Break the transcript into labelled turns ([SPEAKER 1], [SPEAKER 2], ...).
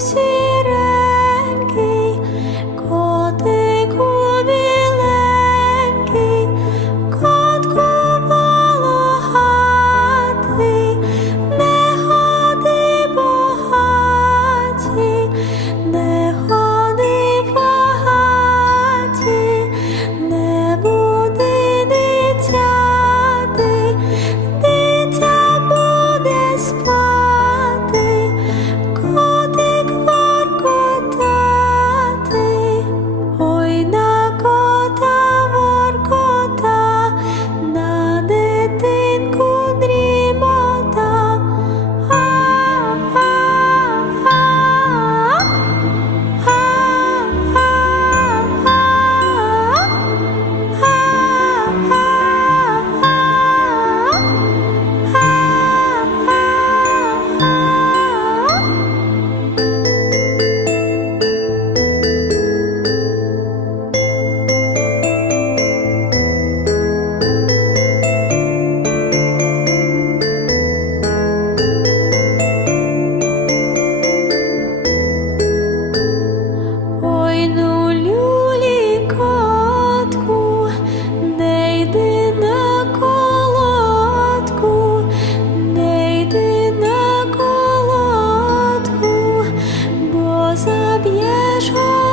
[SPEAKER 1] see 说。